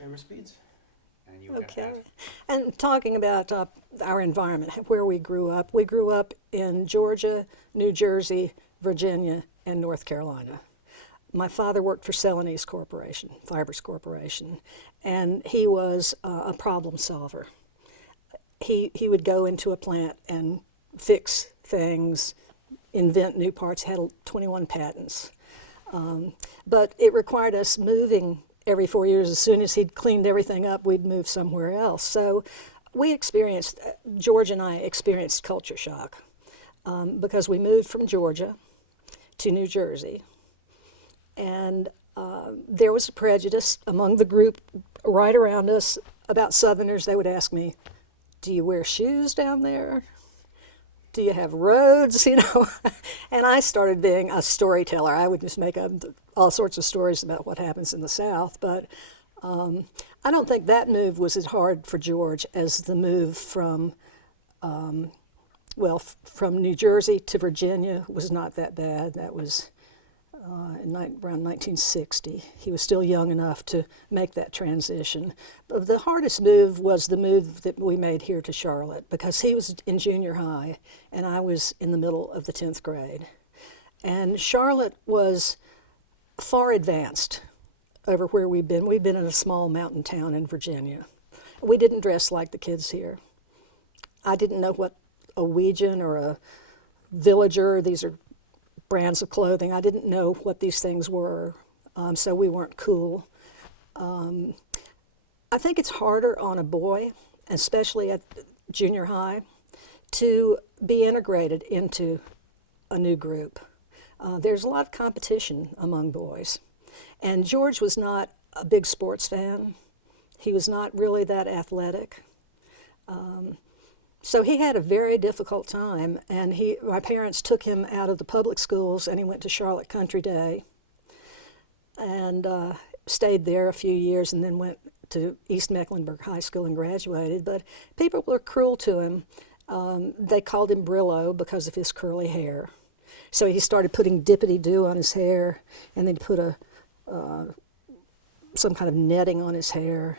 Favorite speeds? And you were going to Okay. add? And talking about our environment, where we grew up in Georgia, New Jersey, Virginia, and North Carolina. My father worked for Celanese Corporation, Fibers Corporation, and he was a problem solver. He would go into a plant and fix things, invent new parts, had 21 patents. But it required us moving every 4 years. As soon as he'd cleaned everything up, we'd move somewhere else. So we experienced, George and I experienced culture shock because we moved from Georgia to New Jersey. And there was a prejudice among the group right around us about Southerners. They would ask me, "Do you wear shoes down there? Do you have roads?" And I started being a storyteller. I would just make up all sorts of stories about what happens in the South. But I don't think that move was as hard for George as the move from, from New Jersey to Virginia was not that bad. That was around 1960. He was still young enough to make that transition. But the hardest move was the move that we made here to Charlotte because he was in junior high and I was in the middle of the 10th grade. And Charlotte was far advanced over where we've been. We've been in a small mountain town in Virginia. We didn't dress like the kids here. I didn't know what a Weejan or a Villager, these are brands of clothing. I didn't know what these things were, so we weren't cool. I think it's harder on a boy, especially at junior high, to be integrated into a new group. There's a lot of competition among boys. And George was not a big sports fan. He was not really that athletic. So he had a very difficult time, and my parents took him out of the public schools, and he went to Charlotte Country Day, and stayed there a few years, and then went to East Mecklenburg High School and graduated. But people were cruel to him. They called him Brillo because of his curly hair. So he started putting dippity-doo on his hair, and then put some kind of netting on his hair,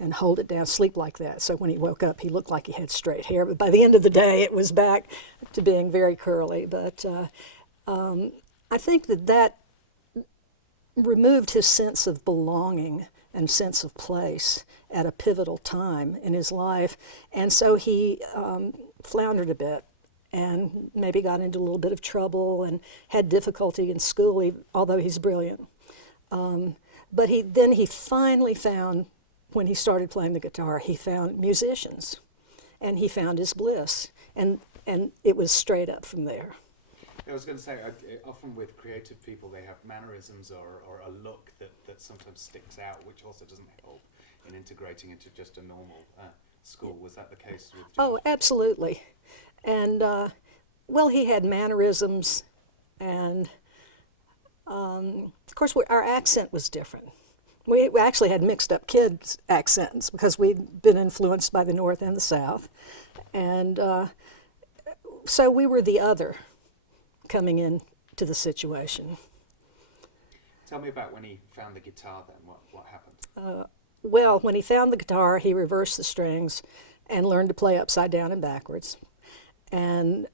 and hold it down, sleep like that. So when he woke up, he looked like he had straight hair. But by the end of the day, it was back to being very curly. But I think that removed his sense of belonging and sense of place at a pivotal time in his life. And so he floundered a bit and maybe got into a little bit of trouble and had difficulty in school, although he's brilliant. But he finally found, when he started playing the guitar, he found musicians, and he found his bliss, and it was straight up from there. I was going to say, often with creative people, they have mannerisms or a look that sometimes sticks out, which also doesn't help in integrating into just a normal school. Was that the case with George? Oh, absolutely. And, he had mannerisms, and of course, our accent was different. We actually had mixed up kids' accents because we'd been influenced by the North and the South. And so we were the other coming into the situation. Tell me about when he found the guitar then. What happened? When he found the guitar, he reversed the strings and learned to play upside down and backwards. And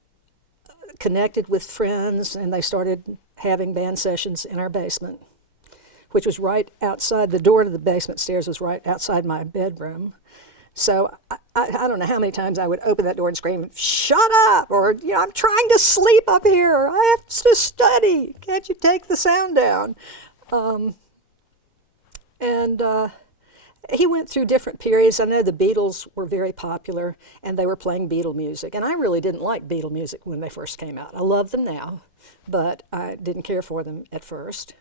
connected with friends, and they started having band sessions in our basement, which was right outside, the door to the basement stairs was right outside my bedroom. So I don't know how many times I would open that door and scream, "Shut up!" Or, "I'm trying to sleep up here. I have to study. Can't you take the sound down?" He went through different periods. I know the Beatles were very popular, and they were playing Beatle music. And I really didn't like Beatle music when they first came out. I love them now, but I didn't care for them at first.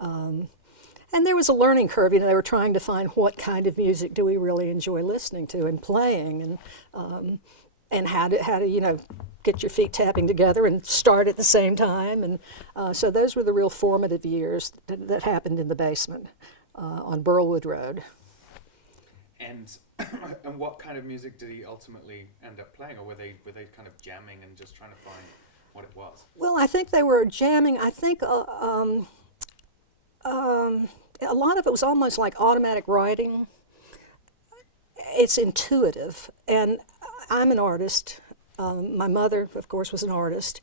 And there was a learning curve. They were trying to find what kind of music do we really enjoy listening to and playing, and how to get your feet tapping together and start at the same time. And so those were the real formative years that happened in the basement on Burlwood Road. And and what kind of music did he ultimately end up playing, or were they kind of jamming and just trying to find what it was? Well, I think they were jamming. I think a lot of it was almost like automatic writing. It's intuitive, and I'm an artist. My mother, of course, was an artist,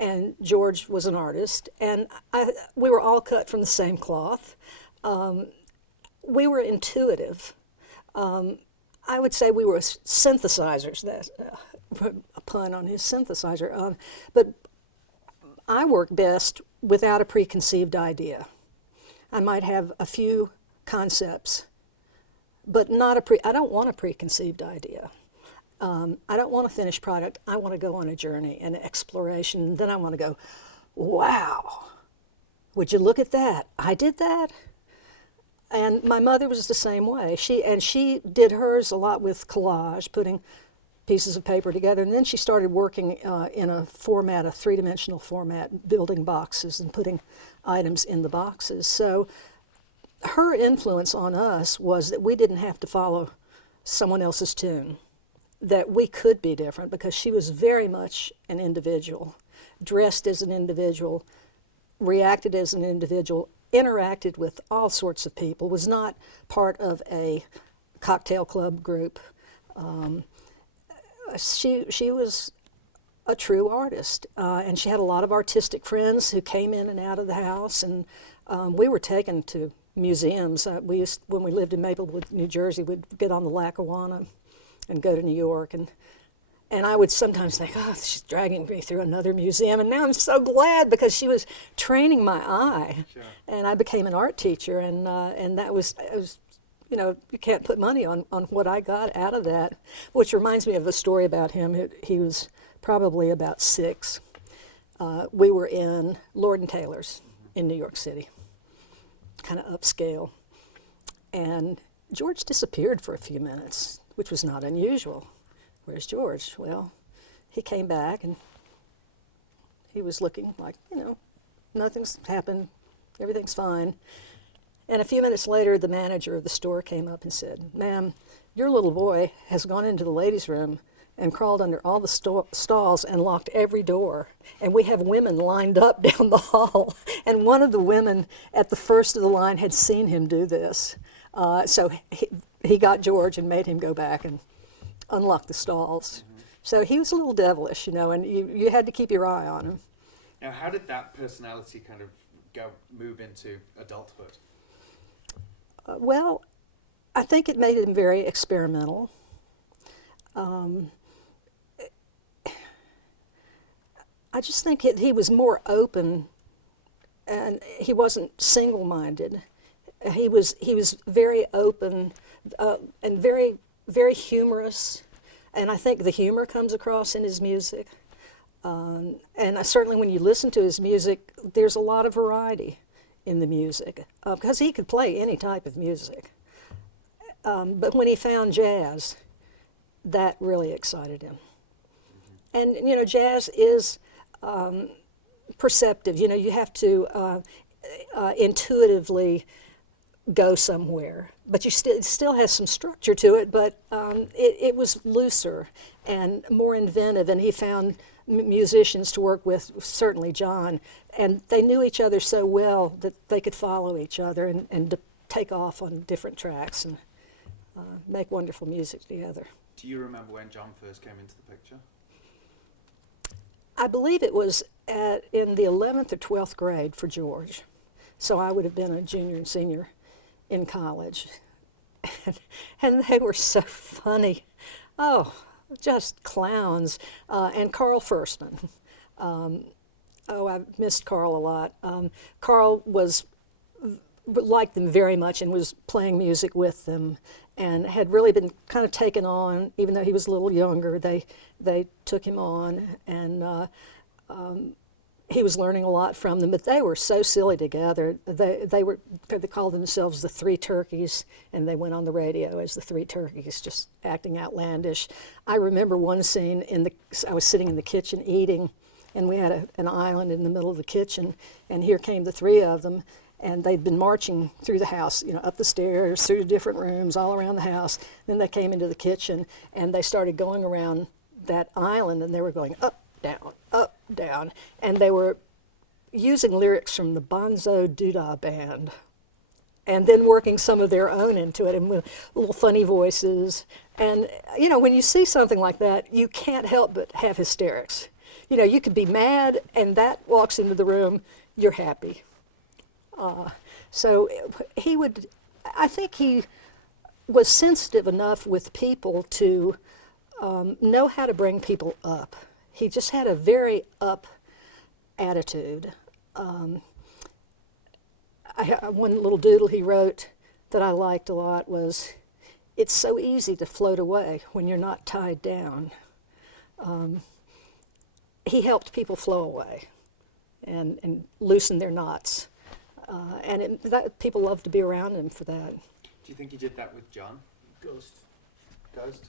and George was an artist, and we were all cut from the same cloth. We were intuitive. I would say we were synthesizers. That's a pun on his synthesizer. But I work best without a preconceived idea. I might have a few concepts, but not I don't want a preconceived idea. I don't want a finished product. I want to go on a journey and exploration. And then I want to go, wow, would you look at that? I did that. And my mother was the same way. She did hers a lot with collage, putting pieces of paper together. And then she started working in a format, a three-dimensional format, building boxes and putting items in the boxes. So her influence on us was that we didn't have to follow someone else's tune, that we could be different, because she was very much an individual, dressed as an individual, reacted as an individual, interacted with all sorts of people, was not part of a cocktail club group. She was a true artist, and she had a lot of artistic friends who came in and out of the house, and we were taken to museums. When we lived in Maplewood, New Jersey, we'd get on the Lackawanna and go to New York, and I would sometimes think, oh, she's dragging me through another museum, and now I'm so glad, because she was training my eye. Sure. And I became an art teacher, and that was, you know, you can't put money on what I got out of that, which reminds me of a story about him. He was probably about 6. We were in Lord & Taylor's in New York City, kind of upscale, and George disappeared for a few minutes, which was not unusual. Where's George? Well, he came back, and he was looking like, you know, nothing's happened, everything's fine. And a few minutes later, the manager of the store came up and said, "Ma'am, your little boy has gone into the ladies' room and crawled under all the stalls and locked every door. And we have women lined up down the hall." And one of the women at the first of the line had seen him do this. So he got George and made him go back and unlock the stalls. Mm-hmm. So he was a little devilish, you know, and you had to keep your eye on him. Now, how did that personality kind of move into adulthood? Well, I think it made him very experimental. I just think he was more open, and he wasn't single-minded. He was very open and very, very humorous, and I think the humor comes across in his music. And certainly when you listen to his music, there's a lot of variety in the music, because he could play any type of music. But when he found jazz, that really excited him. And, you know, jazz is perceptive. You know, you have to intuitively go somewhere, but it still has some structure to it, but it was looser and more inventive, and he found musicians to work with, certainly John, and they knew each other so well that they could follow each other and take off on different tracks and make wonderful music together. Do you remember when John first came into the picture? I believe it was in the 11th or 12th grade for George, so I would have been a junior and senior in college. And they were so funny. Oh, just clowns. And Carl Firstman. I've missed Carl a lot. Carl liked them very much and was playing music with them, and had really been kind of taken on, even though he was a little younger. They took him on, and he was learning a lot from them, but they were so silly together. They called themselves the Three Turkeys, and they went on the radio as the Three Turkeys, just acting outlandish. I remember one scene I was sitting in the kitchen eating, and we had an island in the middle of the kitchen, and here came the three of them, and they'd been marching through the house, you know, up the stairs, through the different rooms, all around the house. Then they came into the kitchen, and they started going around that island, and they were going up, down, and they were using lyrics from the Bonzo Doodah Band. and then working some of their own into it, and with little funny voices. And you know, when you see something like that, you can't help but have hysterics. You know, you could be mad, and that walks into the room, you're happy. So he would, I think he was sensitive enough with people to know how to bring people up. He just had a very up attitude. One little doodle he wrote that I liked a lot was, "It's so easy to float away when you're not tied down." He helped people flow away and loosen their knots. People love to be around him for that. Do you think he did that with John? Ghost. Ghost?